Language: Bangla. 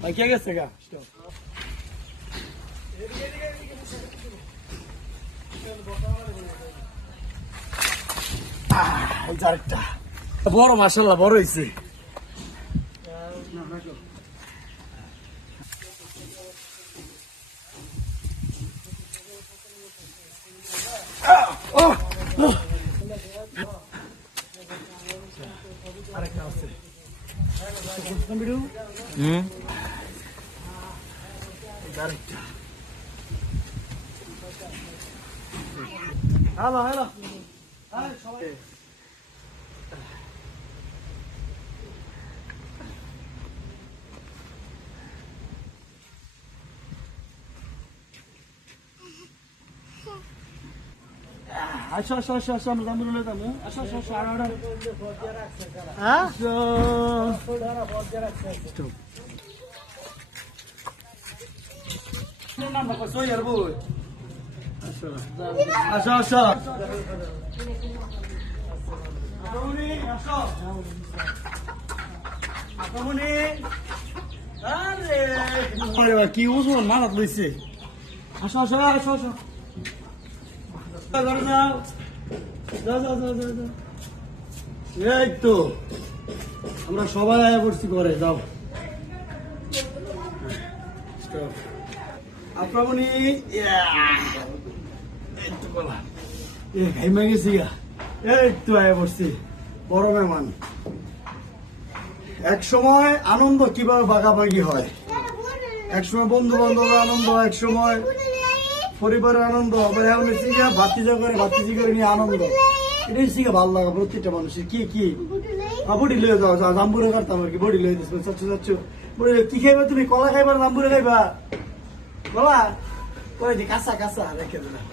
ভাই কে গেছে গা বড় মাশাআল্লাহ বড় হয়েছে আরেকটা আছে হ্যালো হ্যালো আসো আসো আসো আসো আমরা জামুন লয়ে যাবো আসো আসো আসো আর আর হ্যাঁ নাম্বার কত ইয়ার বই আসো আসো আসো আমনি আসো আমনি আরে কি উজুন মারাত লইছে আসো আসো আসো আসো এই তো আমরা সবাই আয়া পড়ছি করে যাও আপনার হেমে গেছি গা এই তো আয়া পড়ছি বড় মেহমান এক সময় আনন্দ কিভাবে ভাগাভাগি হয় এক সময় বন্ধু বান্ধবের আনন্দ এক সময় পরিবারের আনন্দ আবার এমন ভাতিজা করে নিয়ে আনন্দ এটাই শিখে ভালো লাগা প্রত্যেকটা মানুষের কি কি বডি লয়ে যাও জাম্বুরে কাটতাম আর কি বডি লয়ে দিস চাচ্ছ চাচ্ছ কি খাইবা তুমি কলা খাইবা জাম্বুরে খাইবা কলা করে দি কাঁচা কাঁচা রেখে দিলাম